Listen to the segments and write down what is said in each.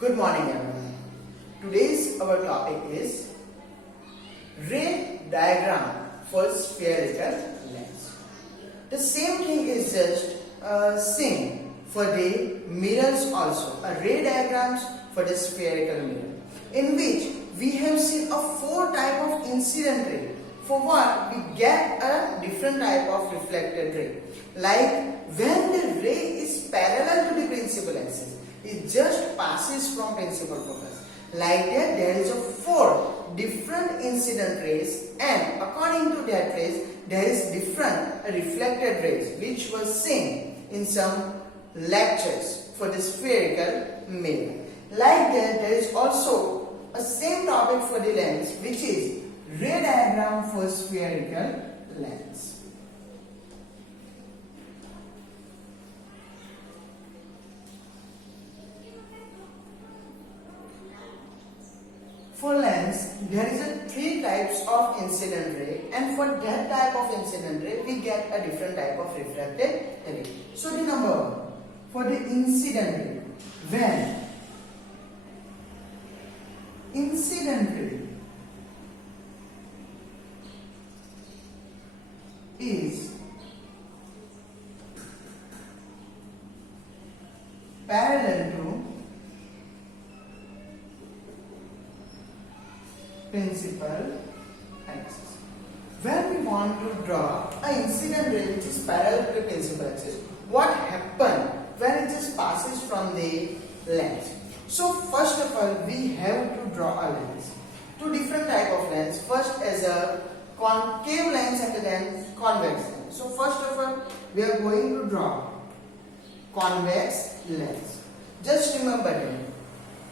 Good morning everyone. Today's our topic is ray diagram for spherical lens. The same thing is just same for the mirrors also. A ray diagrams for the spherical mirror, in which we have seen a 4 type of incident ray. For what? We get a different type of reflected ray. Like when the ray is parallel to the principal axis, it just passes from principal focus. Like that, there is a 4 different incident rays, and according to that rays, there is different reflected rays, which was seen in some lectures for the spherical mirror. Like that, there is also a same topic for the lens, which is ray diagram for spherical lens. For lens, there is a 3 types of incident ray, and for that type of incident ray, we get a different type of refracted ray. So the number 1, for the incident ray, when incident ray is parallel to principal axis. When we want to draw an incident ray which is parallel to the principal axis, what happens when it just passes from the lens? So first of all, we have to draw a lens. 2 different type of lens. First as a concave lens and then convex lens. So first of all, we are going to draw convex lens. Just remember that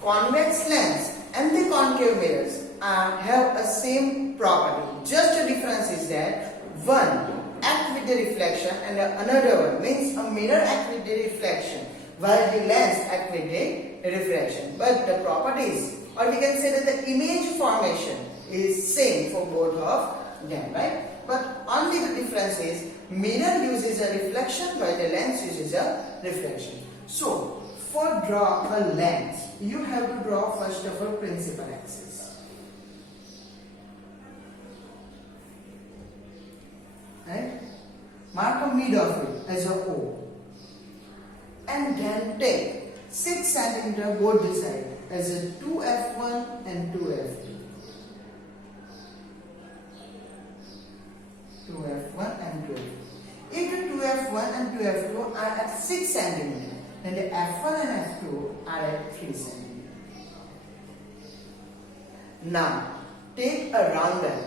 convex lens and the concave mirrors have a same property. Just the difference is that one act with the reflection and another one means a mirror act with the reflection while the lens act with the refraction. But the properties, or we can say that the image formation is same for both of them, right? But only the difference is mirror uses a reflection while the lens uses a reflection. So for draw a lens, you have to draw first of all principal axis. Right? Mark a mid of it as a O, and then take 6 cm both the side as a 2f1 and 2f2. 2f1 and 2f2. If the 2f1 and 2f2 are at 6 cm, then the f1 and f2 are at 3 cm. Now take a rounder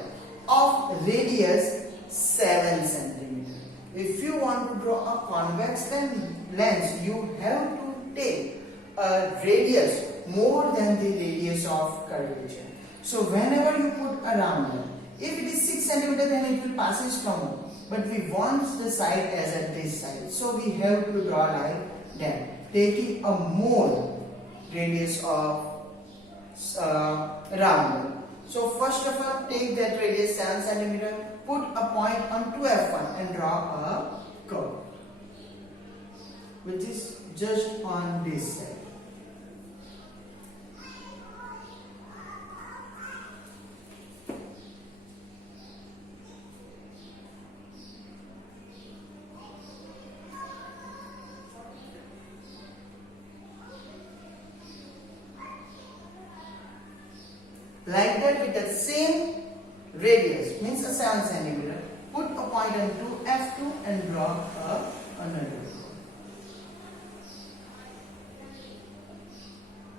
of radius 7 cm. If you want to draw a convex lens, you have to take a radius more than the radius of curvature. So whenever you put a rounder, if it is 6 cm, then it will pass from one. But we want the side as at this side, so we have to draw like that, taking a more radius of rounder. So first of all, take that radius 7 cm, put a point on 2f1 and draw a curve, which is just on this side. Like that, with the same radius, means a 7 cm, put a point on 2f2 and draw another curve.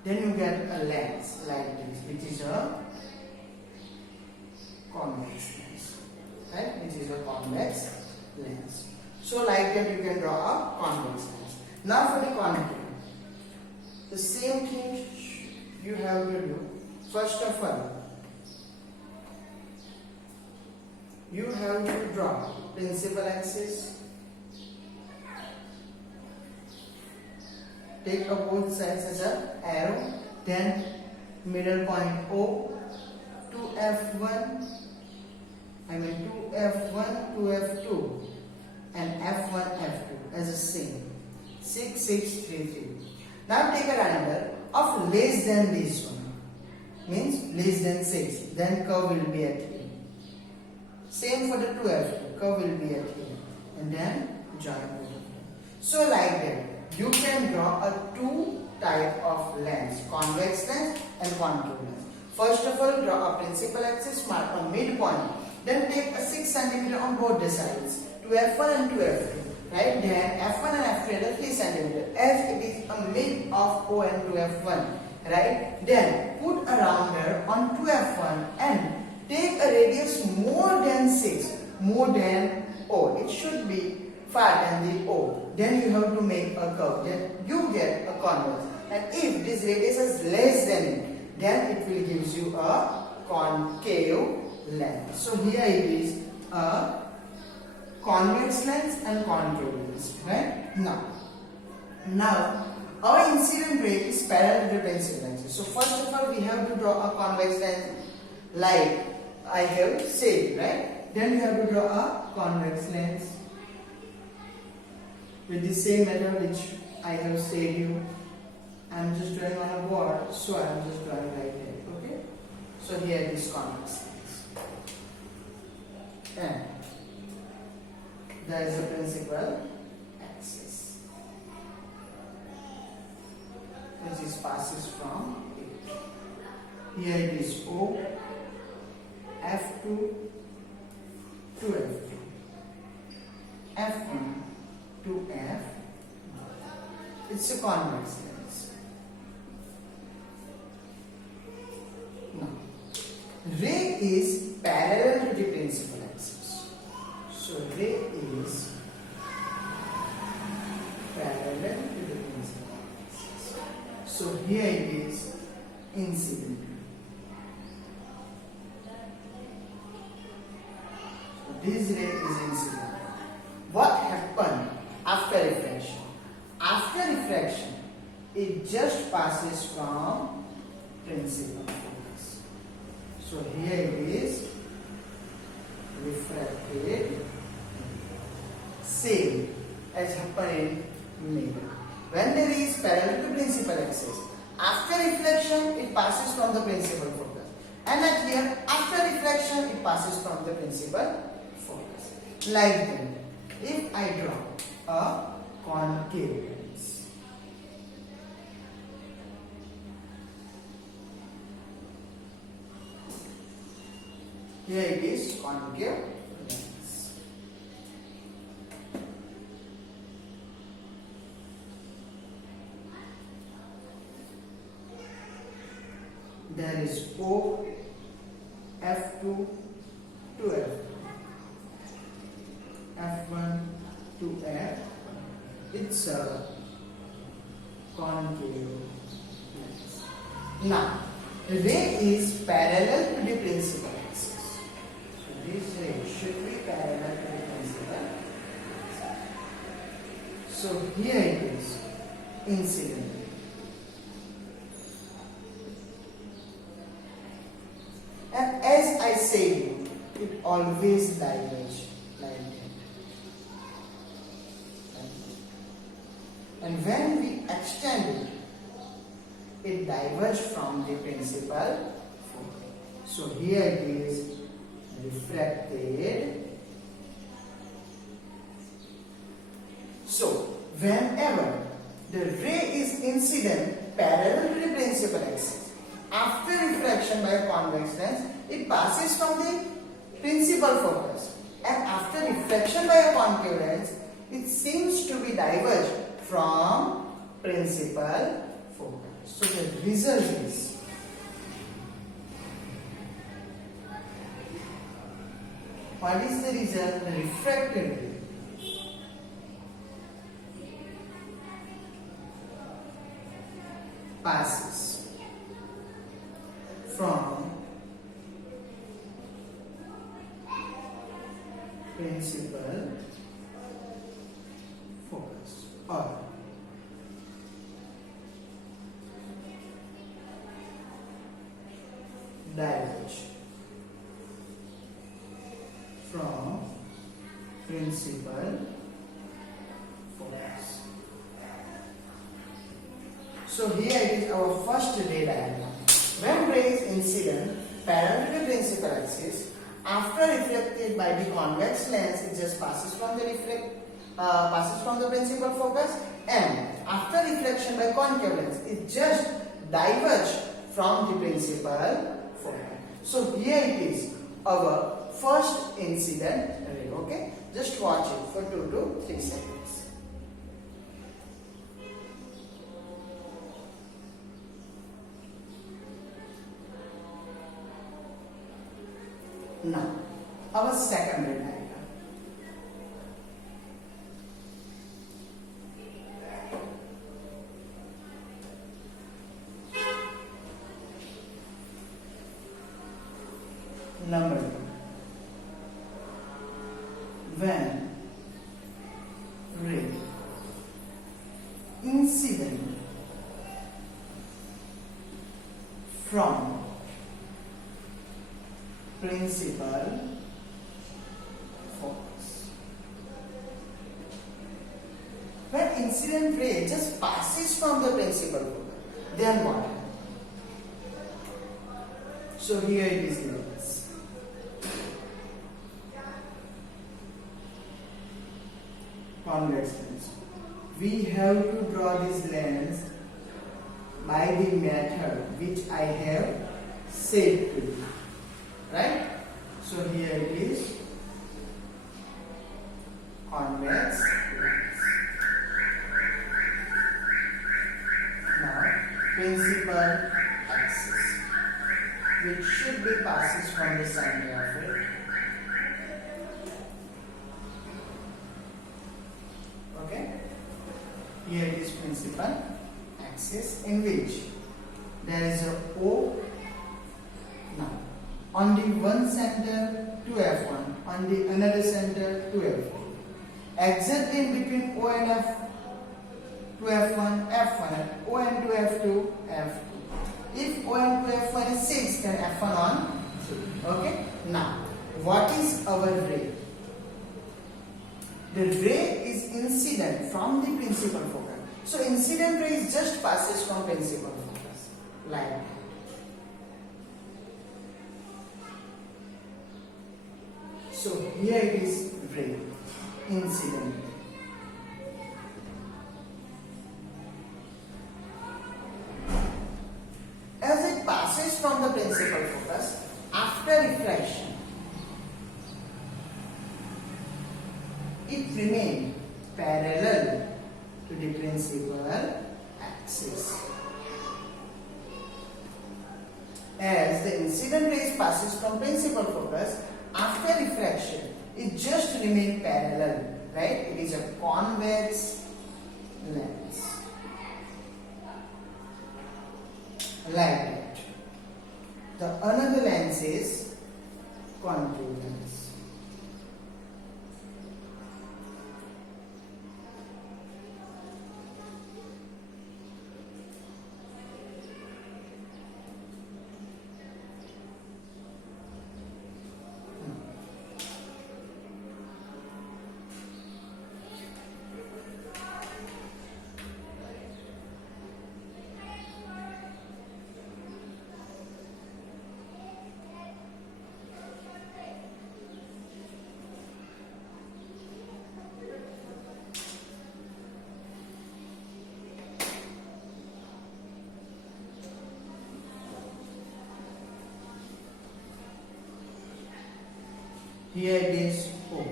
Then you get a lens like this, which is a convex lens, right? Which is a convex lens. So like that, you can draw a convex lens. Now for the concave, the same thing you have to do. First of all, you have to draw principal axis. Take up both sides as an arrow, then middle point O, 2f1, 2f1, 2f2, and f1, f2 as a same. 6, 6, 3, 3. Now take a reminder of less than this one, means less than 6, then curve will be at here. Same for the 2F2, curve will be at here, and then join over here. So like that, you can draw a two type of lens, convex lens and concave lens. First of all, draw a principal axis, mark a midpoint, then take a 6 cm on both the sides, to F1 and to F2. Right, then F1 and F2 are 3 cm, as it is a mid of O and 2F1. Right, then put a rounder on 2F1 and take a radius more than 6, more than O. It should be far than the O. Then you have to make a curve. Then you get a convex. And if this radius is less than it, then it will give you a concave lens. So here it is a convex lens and concave lens. Right? Now our incident ray is parallel to the principal axis. So first of all, we have to draw a convex lens like I have said, right? Then we have to draw a convex lens with the same method which I have said you. I am just drawing on a board, so I am just drawing like that. Okay? So here it is convex lens. And there is a principal axis, which is passes from it. Here it is O, F2 to F2, F1 to F. It's a convex lens. Now, ray is parallel to the principal axis. So ray is parallel to the principal axis. So here it is incident. This ray is incident. What happened after refraction? After refraction, it just passes from principal focus. So here it is refracted, same as happened in mirror. When the ray is parallel to principal axis, after reflection, it passes from the principal focus. And at here, after refraction, it passes from the principal focus. Like that, if I draw a concave lens, here it is concave lens. There is O, F2 to F2. F1 to F, it's a concave lens. Now, the ray is parallel to the principal axis. So this ray should be parallel to the principal axis. So here it is, incident. And as I said, it always diverges like that. And when we extend it, it diverges from the principal focus. So here it is refracted. So whenever the ray is incident parallel to the principal axis, after refraction by a convex lens, it passes from the principal focus. And after refraction by a concave lens, it seems to be diverged from principal focus. So the result is what is the result? The refracted ray passes from principal focus or diverge from principal focus. So here it is our first ray diagram. When ray is incident parallel to the principal axis, after reflected by the convex lens, it just passes from the principal focus, and after reflection by concave lens, it just diverges from the principal focus. So here it is our first incident ray. Okay, just watch it for 2 to 3 seconds. Now, our second ray diagram. Number 2. When ray incident from principal focus. When incident ray just passes from the principal focus, then what? So here it is lens. Convex lens. We have to draw this lens by the method which I have said to you. Right? So here it is convex lens. Now principal axis, which should be passes from the center of it. Okay? Here it is principal axis in which there is a O. Now on the one center to F1, on the another center to F2. Exactly in between O and F to F1, F1, O and to F2, F2. If O and to F1 is 6, then F1 on 3. Okay? Now, what is our ray? The ray is incident from the principal focus. So, incident ray just passes from principal focus. Like that. So here it is ray, incident. As it passes from the principal focus, after reflection, it remains parallel to the principal axis. As the incident ray passes from principal focus, after refraction, it just remains parallel, right? It is a convex lens. Like that. The another lens is concave lens. Here it is O.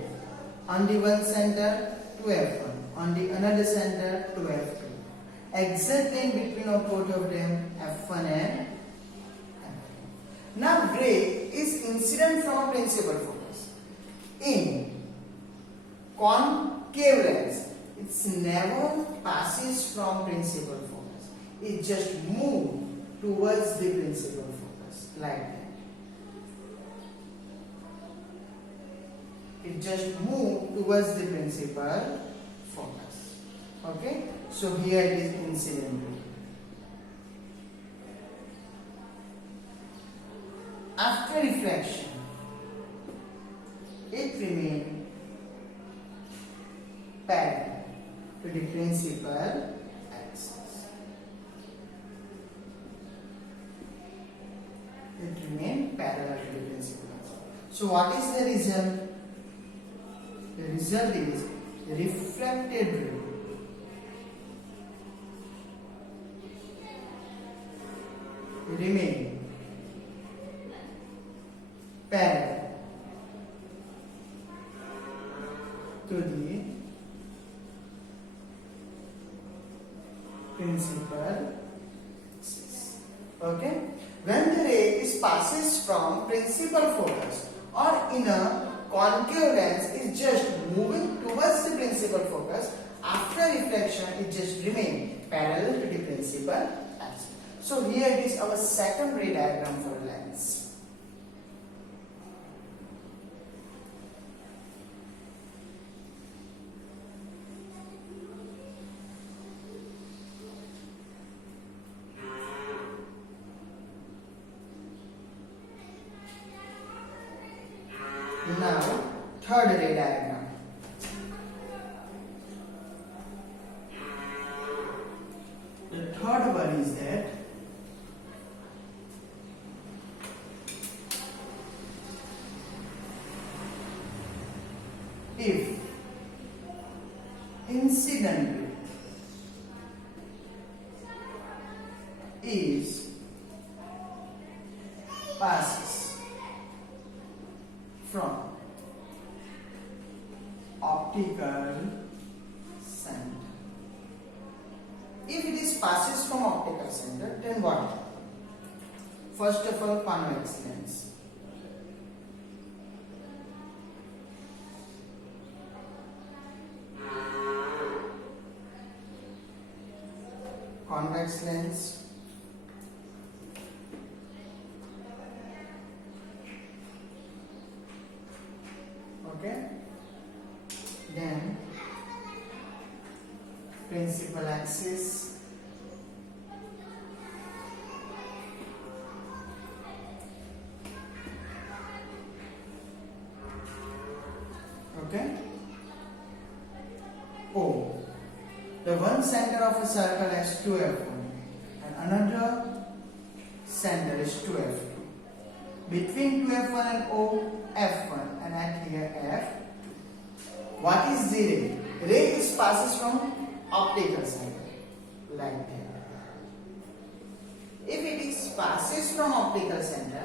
On the one center to F1, on the another center to F2. Exactly in between of both of them, F1 and F2. Now ray is incident from a principal focus. In concave lens, it never passes from principal focus. It just moves towards the principal focus, like that. It just moves towards the principal focus. Okay? So here it is incident ray. After reflection, it remains parallel to the principal axis. So what is the result? The result is refracted ray. Remain parallel to the principal axis. Okay? When the ray is passes from principal focus or in a concave lens is just moving towards the principal focus, after reflection it just remain parallel to the principal axis. So here it is our second ray diagram for lens. Now, third ray diagram. The third one is that if incident ray is passes from optical center. If it is passes from optical center, then what? First of all, convex lens. Convex lens. Okay. Then principal axis. Okay. O. The one center of a circle has 2F1 and another center is 2F2. Between 2F1 and O, F1 and at here F. What is the ray? Ray is passes from optical center like that. If it is passes from optical center,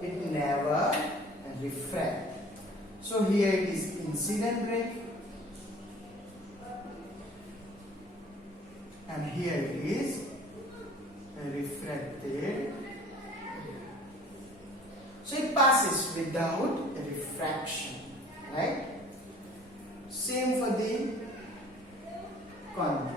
it never refract. So here it is incident ray and here it is refracted. So it passes without refraction, right? Same for the concave.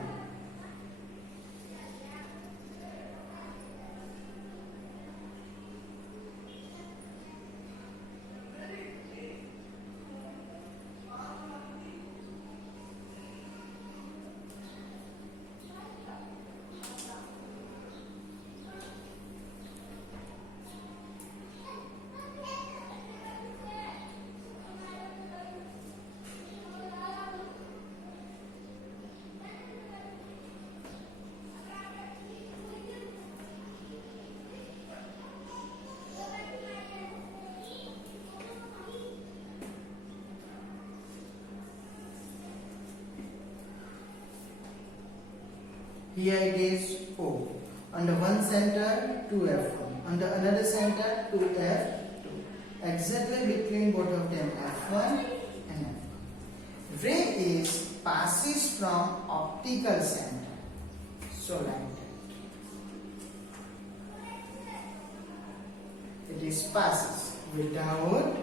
Here it is O. Under one center, 2F1. Under another center, 2F2. Exactly between both of them, F1 and F1. Ray is passes from optical center. So like that. It is passes without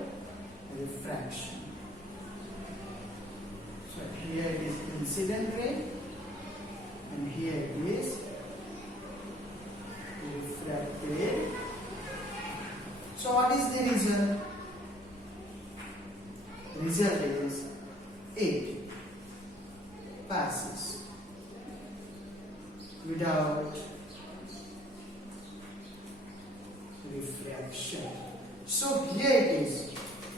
refraction. So here it is incident ray. And here it is refracted. So what is the result? The result is it passes without refraction. So here it is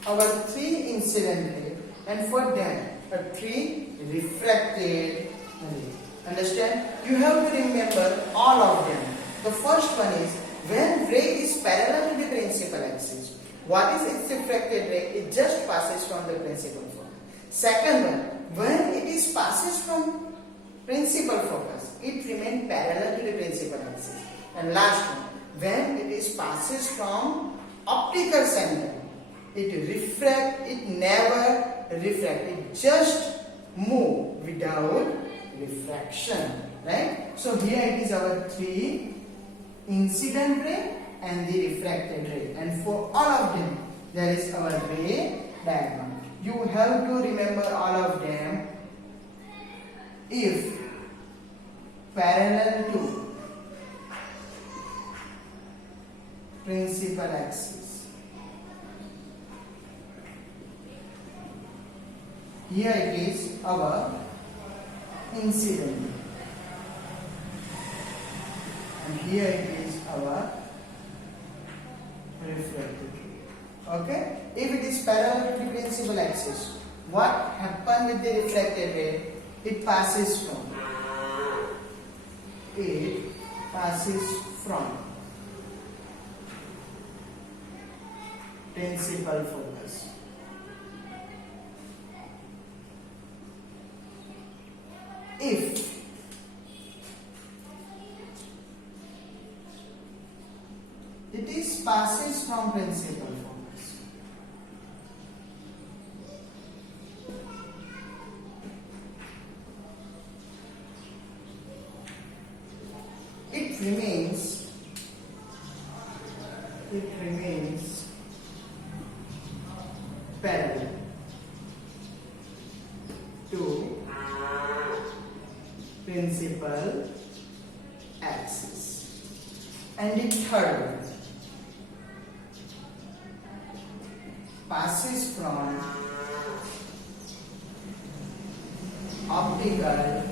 our 3 incident ray and for them a 3 refracted ray. Understand? You have to remember all of them. The first one is when ray is parallel to the principal axis. What is its refracted ray? It just passes from the principal focus. Second one, when it is passes from principal focus, it remains parallel to the principal axis. And last one, when it is passes from optical center, it never refract, it just move without refraction, right? So here it is our three: incident ray and the refracted ray, and for all of them there is our ray diagram. You have to remember all of them. If parallel to principal axis, here it is our incident and here it is our refracted ray. Okay? If it is parallel to the principal axis, what happens with the refracted ray? It passes from principal focus. If it is passes from principal focus, it remains parallel to principal axis. And the third one passes from optical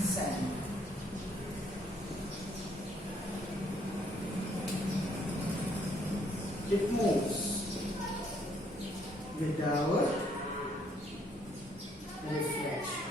center. It moves without reflection.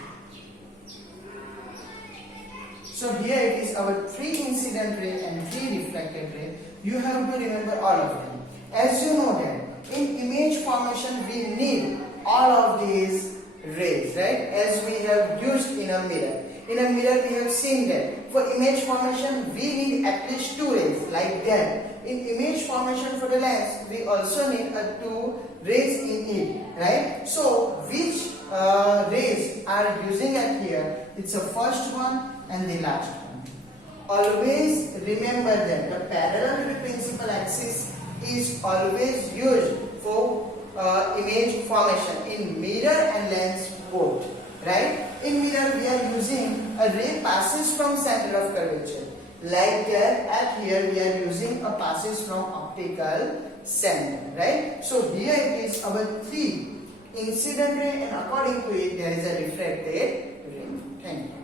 So here it is our three incident ray and three reflected ray. You have to remember all of them. As you know that in image formation we need all of these rays, right? As we have used in a mirror. In a mirror we have seen that for image formation we need at least two rays like that. In image formation for the lens we also need two rays in it, right? So which rays are using at here? It's the first one and the last one. Always remember that the parallel to the principal axis is always used for image formation in mirror and lens both, right? In mirror we are using a ray passes from center of curvature. Like that, at here we are using a passes from optical center, right? So here it is our three incident ray, and according to it there is a refracted ray. Thank you.